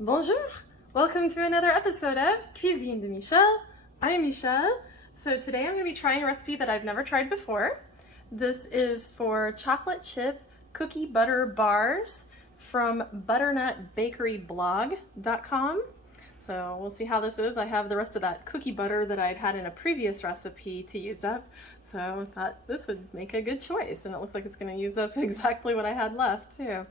Bonjour! Welcome to another episode of Cuisine de Michel. I'm Michel. So today I'm going to be trying a recipe that I've never tried before. This is for chocolate chip cookie butter bars from butternutbakeryblog.com. So we'll see how this is. I have the rest of that cookie butter that I'd had in a previous recipe to use up, so I thought this would make a good choice, and it looks like it's going to use up exactly what I had left too.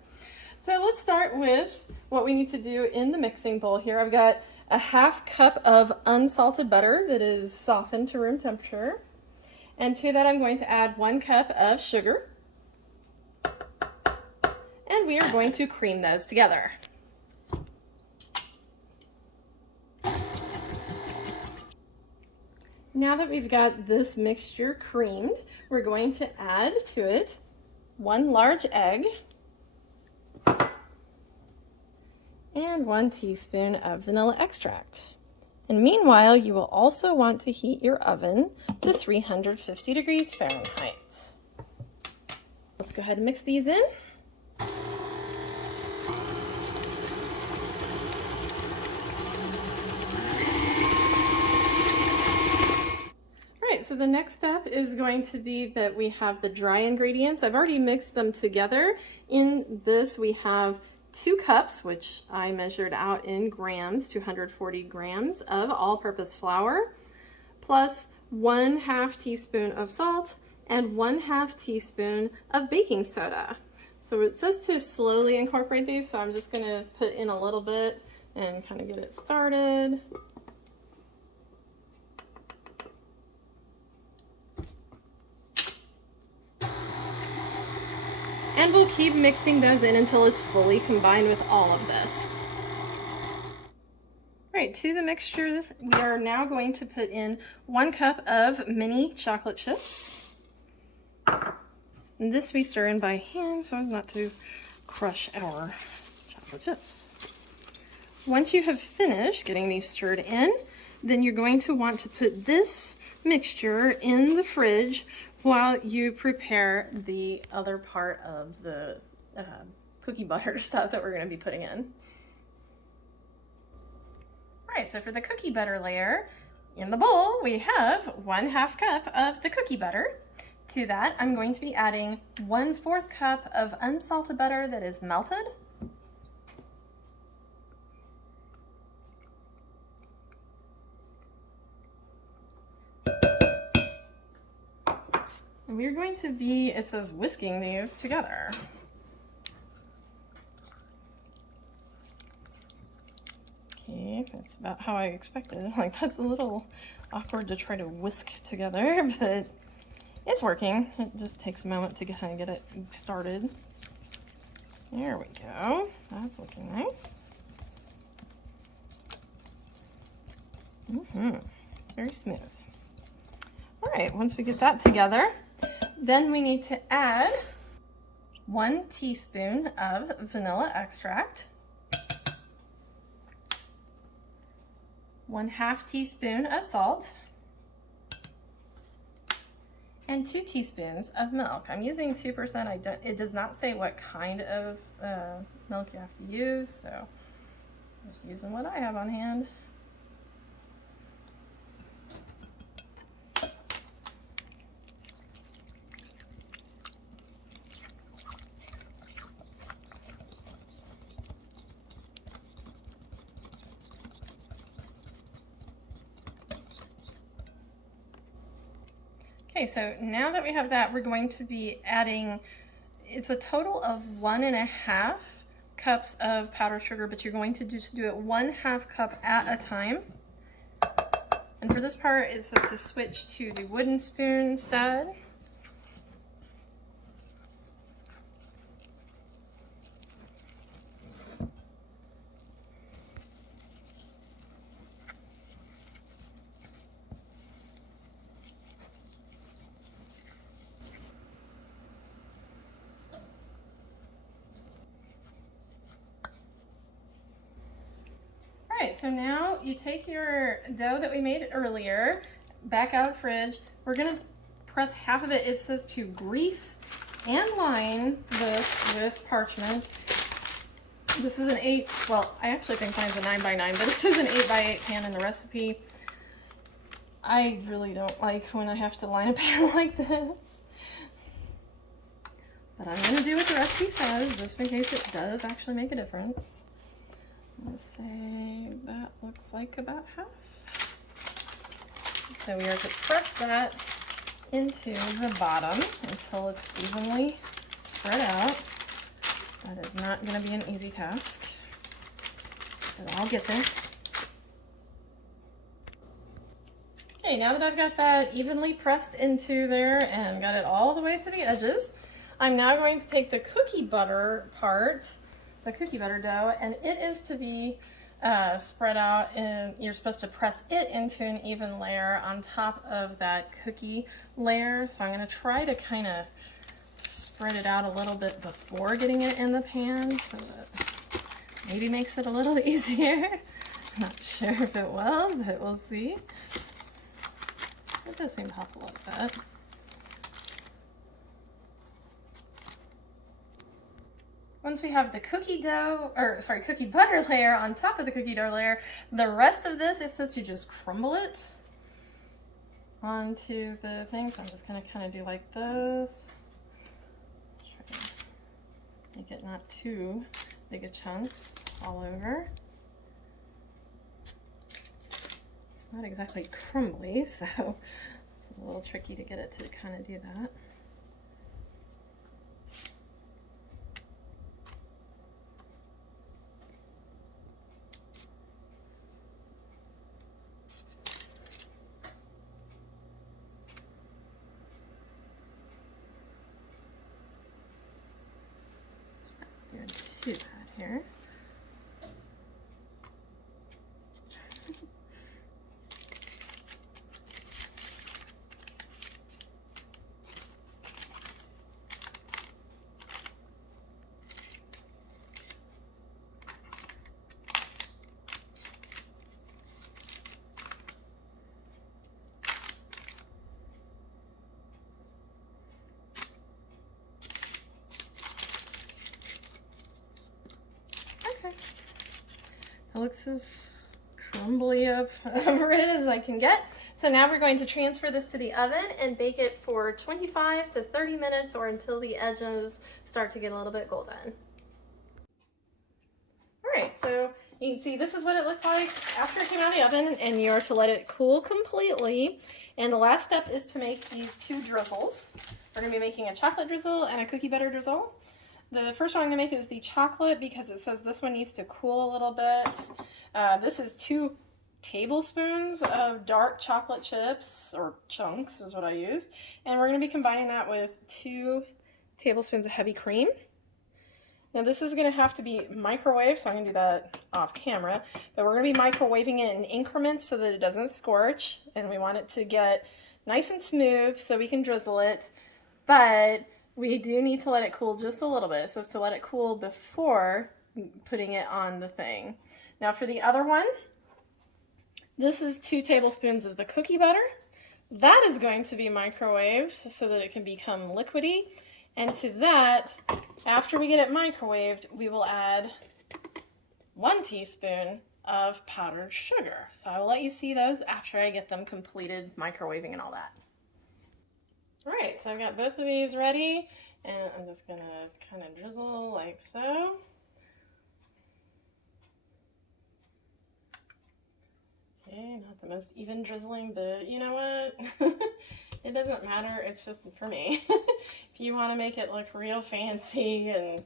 So let's start with what we need to do in the mixing bowl here. I've got a half cup of unsalted butter that is softened to room temperature. And to that I'm going to add 1 cup of sugar. And we are going to cream those together. Now that we've got this mixture creamed, we're going to add to it 1 large egg and 1 teaspoon of vanilla extract. And meanwhile, you will also want to heat your oven to 350 degrees Fahrenheit. Let's go ahead and mix these in. All right, so the next step is going to be that we have the dry ingredients. I've already mixed them together. In this we have 2 cups, which I measured out in grams, 240 grams of all-purpose flour, plus 1/2 teaspoon of salt and 1/2 teaspoon of baking soda. So it says to slowly incorporate these, so I'm just going to put in a little bit and kind of get it started. And we'll keep mixing those in until it's fully combined with all of this. All right, to the mixture, we are now going to put in 1 cup of mini chocolate chips. And this we stir in by hand so as not to crush our chocolate chips. Once you have finished getting these stirred in, then you're going to want to put this mixture in the fridge while you prepare the other part of the cookie butter stuff that we're going to be putting in. All right, so for the cookie butter layer, in the bowl we have 1/2 cup of the cookie butter. To that, I'm going to be adding 1/4 cup of unsalted butter that is melted. And we're going to be, it says, whisking these together. Okay, that's about how I expected. Like, that's a little awkward to try to whisk together, but it's working. It just takes a moment to kind of get it started. There we go. That's looking nice. Very smooth. All right, once we get that together, then we need to add 1 teaspoon of vanilla extract, 1/2 teaspoon of salt, and 2 teaspoons of milk. I'm using 2%. It does not say what kind of milk you have to use, so I'm just using what I have on hand. Okay, so now that we have that, we're going to be adding, it's a total of 1.5 cups of powdered sugar, but you're going to just do it 1/2 cup at a time. And for this part, it says to switch to the wooden spoon instead. All right, so now you take your dough that we made earlier, back out of the fridge. We're gonna press half of it. It says to grease and line this with parchment. This is an 8, well, I actually think mine's a 9x9, but this is an 8x8 pan in the recipe. I really don't like when I have to line a pan like this. But I'm going to do what the recipe says, just in case it does actually make a difference. Let's say that looks like about half. So we are to press that into the bottom until it's evenly spread out. That is not going to be an easy task, but I'll get there. Okay, now that I've got that evenly pressed into there and got it all the way to the edges, I'm now going to take the cookie butter part, the cookie butter dough, and it is to be spread out, and you're supposed to press it into an even layer on top of that cookie layer. So I'm going to try to kind of spread it out a little bit before getting it in the pan, so that maybe makes it a little easier. Not sure if it will, but we'll see. It does seem to help a little bit. Once we have the cookie butter layer on top of the cookie dough layer, the rest of this, it says to just crumble it onto the thing. So I'm just gonna kind of do like this. Try to make it not too big a chunks all over. It's not exactly crumbly, so it's a little tricky to get it to kind of do that. Doing too bad here. That looks as crumbly over it as I can get. So now we're going to transfer this to the oven and bake it for 25 to 30 minutes or until the edges start to get a little bit golden. All right, so you can see this is what it looked like after it came out of the oven, and you're to let it cool completely. And the last step is to make these 2 drizzles. We're gonna be making a chocolate drizzle and a cookie butter drizzle. The first one I'm gonna make is the chocolate because it says this one needs to cool a little bit. This is 2 tablespoons of dark chocolate chips, or chunks is what I use. And we're gonna be combining that with 2 tablespoons of heavy cream. Now this is gonna have to be microwaved, so I'm gonna do that off camera. But we're gonna be microwaving it in increments so that it doesn't scorch. And we want it to get nice and smooth so we can drizzle it. But we do need to let it cool just a little bit. It says to let it cool before putting it on the thing. Now for the other one, this is 2 tablespoons of the cookie butter. That is going to be microwaved so that it can become liquidy. And to that, after we get it microwaved, we will add 1 teaspoon of powdered sugar. So I will let you see those after I get them completed microwaving and all that. All right, so I've got both of these ready, and I'm just gonna kind of drizzle like so. Okay, not the most even drizzling, but you know what? It doesn't matter, it's just for me. If you want to make it look real fancy and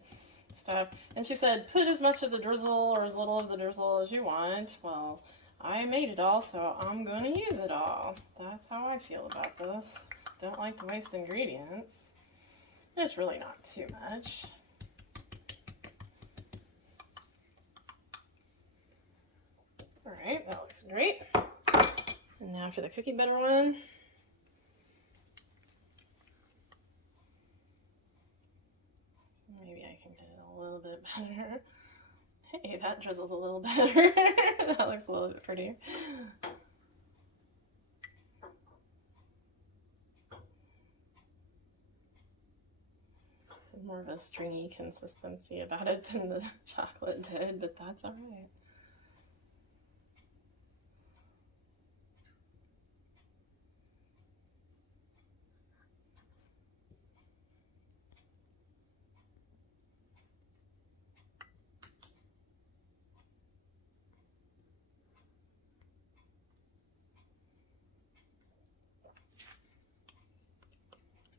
stuff. And she said, put as much of the drizzle or as little of the drizzle as you want. Well, I made it all, so I'm gonna use it all. That's how I feel about this. Don't like to waste ingredients. It's really not too much. All right, that looks great. And now for the cookie butter one. Maybe I can get it a little bit better. Hey, that drizzles a little better. That looks a little bit prettier. More of a stringy consistency about it than the chocolate did, but that's all right.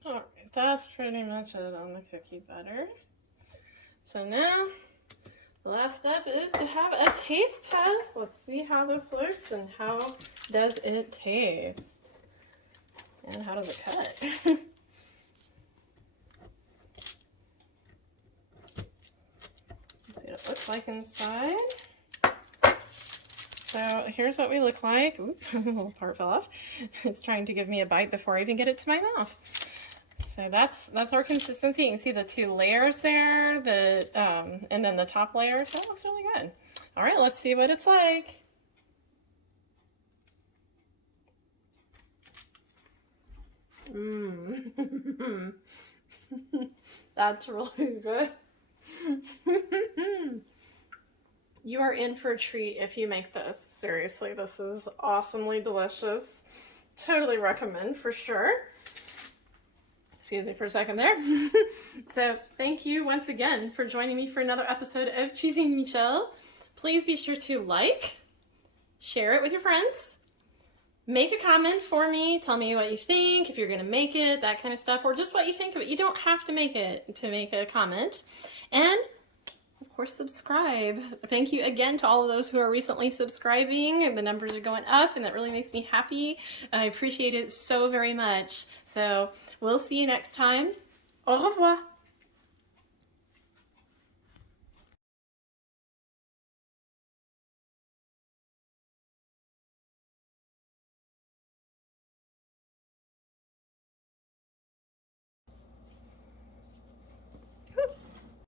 Alright, that's pretty much it on the cookie butter. So now, the last step is to have a taste test. Let's see how this looks and how does it taste. And how does it cut? Let's see what it looks like inside. So here's what we look like. Oop, a little part fell off. It's trying to give me a bite before I even get it to my mouth. So that's our consistency. You can see the two layers there, and then the top layer. So it looks really good. All right, let's see what it's like. Mmm. That's really good. You are in for a treat if you make this. Seriously, this is awesomely delicious. Totally recommend for sure. Excuse me for a second there. So thank you once again for joining me for another episode of Cuisine Michel. Please be sure to like, share it with your friends, make a comment for me, tell me what you think, if you're gonna make it, that kind of stuff, or just what you think of it. You don't have to make it to make a comment. And of course, subscribe. Thank you again to all of those who are recently subscribing, and the numbers are going up, and that really makes me happy. I appreciate it so very much. So we'll see you next time. Au revoir.